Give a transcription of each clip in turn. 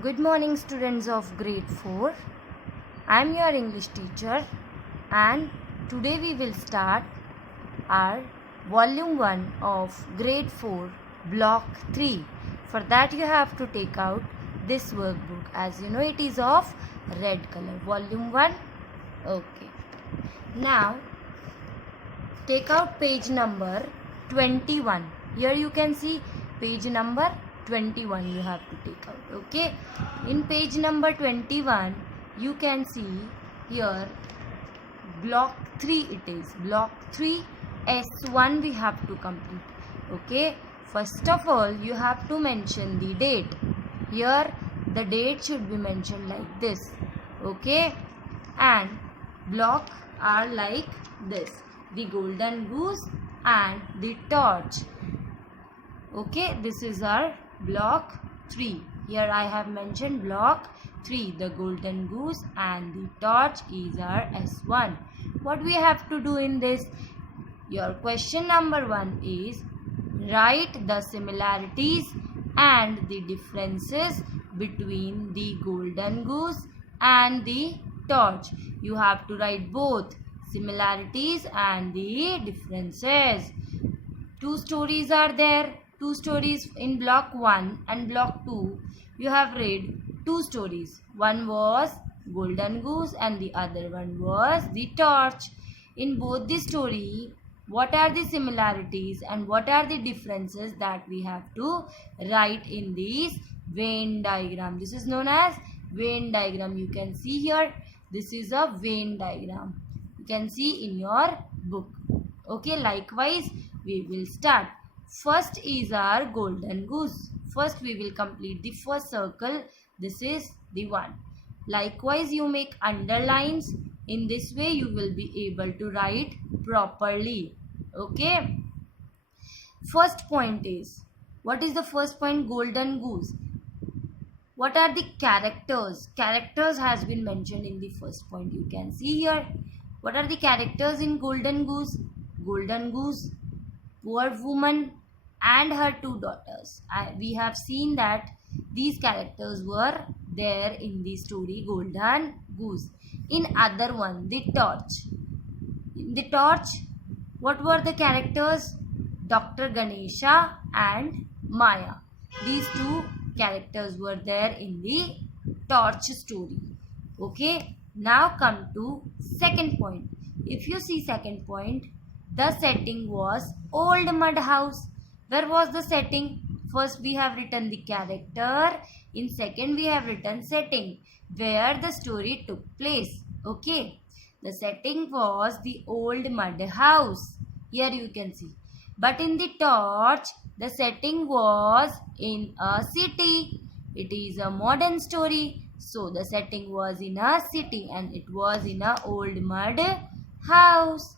Good morning, students of grade 4. I am your English teacher, and today we will start our volume 1 of grade 4 block 3. For that you have to take out this workbook. As you know, it is of red color. Volume 1. Okay. Now take out page number 21. Here you can see page number 21 you have to take out. Okay, in page number 21 you can see here block 3. It is block 3 S1 we have to complete. Okay, first of all you have to mention the date. Here the date should be mentioned like this. Okay, and block are like this: the golden goose and the torch. Okay, this is our block 3. Here I have mentioned block 3. The golden goose and the torch is our S1. What we have to do in this? Your question number 1 is write the similarities and the differences between the golden goose and the torch. You have to write both similarities and the differences. Two stories are there. Two stories in block 1 and block 2. You have read two stories. One was golden goose and the other one was the torch. In both the story, what are the similarities and what are the differences that we have to write in this Venn diagram. This is known as Venn diagram. You can see here, this is a Venn diagram. You can see in your book. Okay, likewise we will start. First is our golden goose. First we will complete the first circle. This is the one. Likewise you make underlines. In this way you will be able to write properly. Okay. First point is, what is the first point? Golden goose. What are the characters? Characters has been mentioned in the first point. You can see here. What are the characters in golden goose? Golden goose, poor woman, and her two daughters. We have seen that these characters were there in the story Golden Goose. In other one, the torch. In the torch, what were the characters? Dr. Ganesha and Maya. These two characters were there in the torch story. Okay, now come to second point. If you see second point, the setting was old mud house. Where was the setting? First we have written the character. In second we have written setting, where the story took place. Okay. The setting was the old mud house. Here you can see. But in the torch, the setting was in a city. It is a modern story. So the setting was in a city and it was in a old mud house.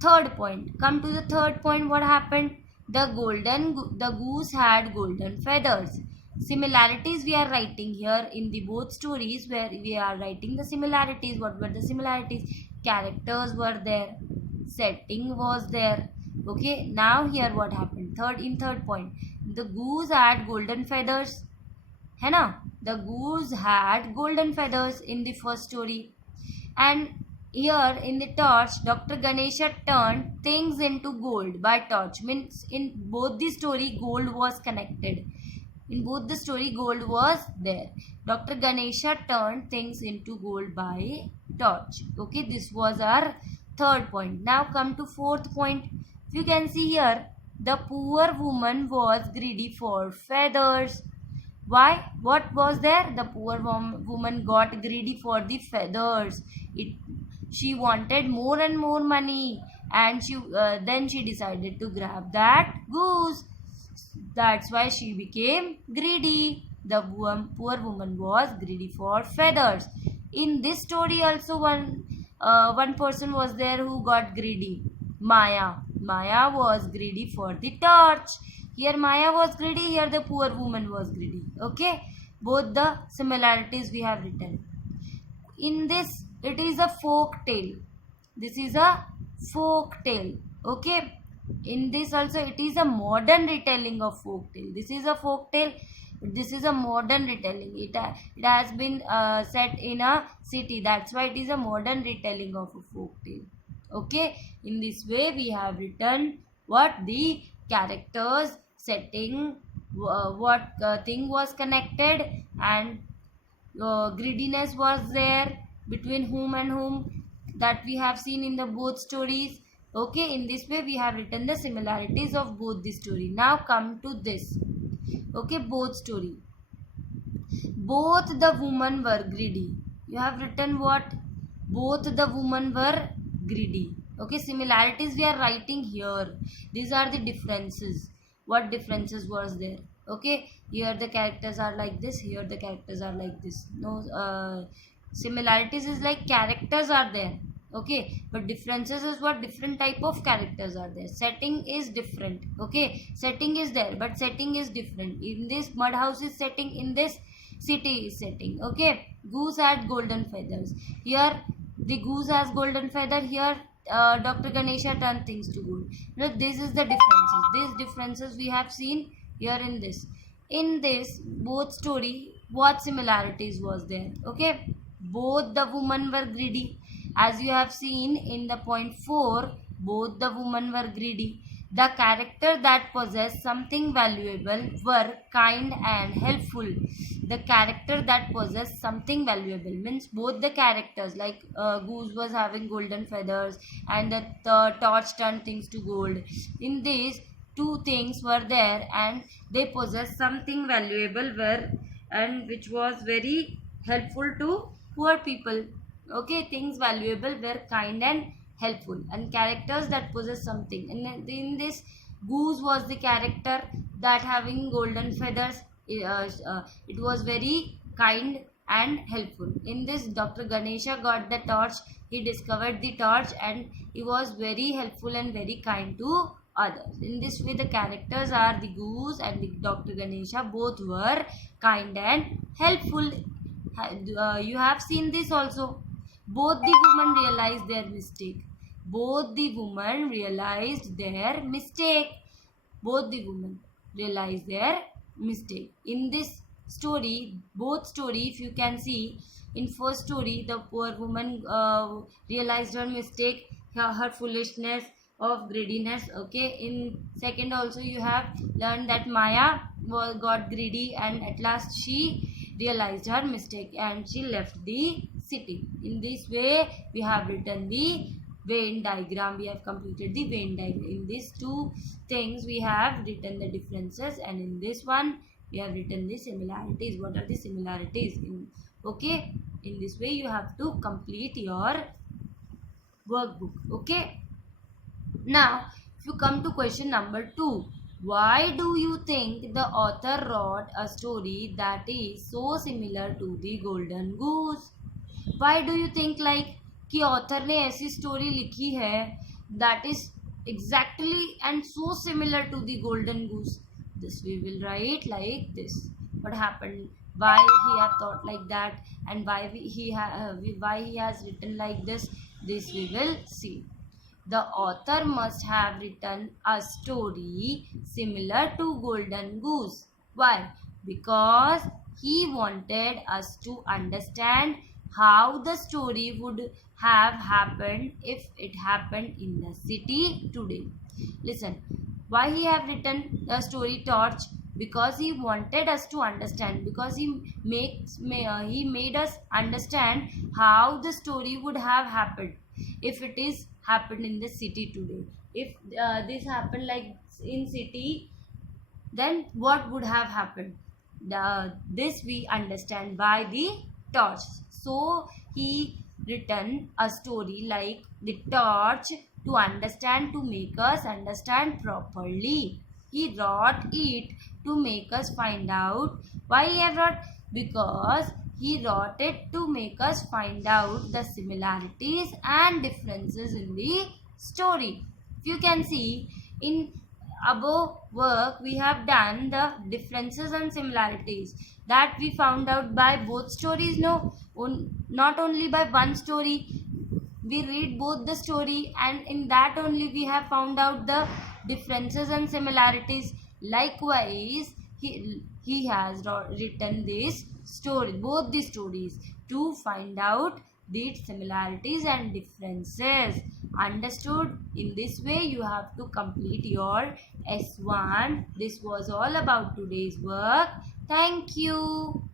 Third point. Come to the third point. What happened? The goose had golden feathers. Similarities we are writing here in the both stories, where we are writing the similarities. What were the similarities? Characters were there. Setting was there. Okay. Now here what happened? Third point. The goose had golden feathers. है ना? The goose had golden feathers in the first story. And here in the torch, Dr. Ganesha turned things into gold by torch. Means in both the story gold was connected. In both the story gold was there. Dr. Ganesha turned things into gold by torch. Okay, this was our third point. Now come to fourth point. You can see here, the poor woman was greedy for feathers. Why? What was there? The poor woman got greedy for the feathers. She wanted more and more money, and then she decided to grab that goose. That's why she became greedy. The poor woman was greedy for feathers. In this story also one person was there who got greedy. Maya. Maya was greedy for the torch. Here Maya was greedy, here the poor woman was greedy. Okay, both the similarities we have written. In this, it is a folk tale. This is a folk tale. Okay, in this also it is a modern retelling of folk tale. This is a folk tale. but this is a modern retelling. It has been set in a city. That's why it is a modern retelling of a folk tale. Okay, in this way we have written what the characters, setting, what thing was connected, and greediness was there between whom and whom, that we have seen in the both stories. Okay, in this way we have written the similarities of both the story. Now come to this. Okay, both story. Both the women were greedy. You have written what? Both the women were greedy. Okay, similarities we are writing here. These are the differences. What differences was there? Okay, here the characters are like this, here the characters are like this. No, similarities is like characters are there. Okay, but differences is what? Different type of characters are there. Setting is different. Okay, setting is there, but setting is different. In this mud house is setting, in this city is setting. Okay, goose had golden feathers. Here the goose has golden feather. Here Dr. Ganesha turned things to gold. Now this is the differences. These differences we have seen here in this. In this both story, what similarities was there? Okay, both the women were greedy. As you have seen in the point 4, both the women were greedy. The character that possessed something valuable were kind and helpful. The character that possessed something valuable means both the characters, like Goose was having golden feathers and the torch turned things to gold. In these two things were there and they possessed something valuable were, and which was very helpful to poor people. Okay, things valuable were kind and helpful, and characters that possess something. And in this, Goose was the character that having golden feathers. It was very kind and helpful. In this, Dr. Ganesha got the torch. He discovered the torch and he was very helpful and very kind to others. In this way, the characters are the Goose and the Dr. Ganesha. Both were kind and helpful. You have seen this also. Both the women realized their mistake. Both the women realized their mistake. Both the women realized their mistake. In this story, both story, if you can see, in first story, the poor woman realized her mistake, her foolishness of greediness. Okay, in second also you have learned that Maya got greedy and at last she realized her mistake and she left the city. In this way we have written the Venn diagram. We have completed the Venn diagram. In these two things we have written the differences, and in this one we have written the similarities. What are the similarities? Okay, in this way you have to complete your workbook. Okay, now if you come to question number 2, why do you think the author wrote a story that is so similar to the Golden Goose? Why do you think like कि author ने ऐसी story लिखी है that is exactly and so similar to the Golden Goose? This we will write like this. What happened? Why he have thought like that, and why he has written like this? This we will see. The author must have written a story similar to Golden Goose. Why? Because he wanted us to understand how the story would have happened if it happened in the city today. Listen, why he have written the story Torch? Because he wanted us to understand, because he made us understand how the story would have happened if it is happened in the city today. If this happened like in city, then what would have happened? This we understand by the torch. So he written a story like the torch to understand, to make us understand properly. He wrote it to make us find out. Why he have wrote? Because he wrote it to make us find out the similarities and differences in the story. If you can see, in above work we have done the differences and similarities that we found out by both stories. No, not only by one story. We read both the story and in that only we have found out the differences and similarities. Likewise, he he has written this story, both the stories, to find out the similarities and differences. Understood? In this way you have to complete your S1. This was all about today's work. Thank you.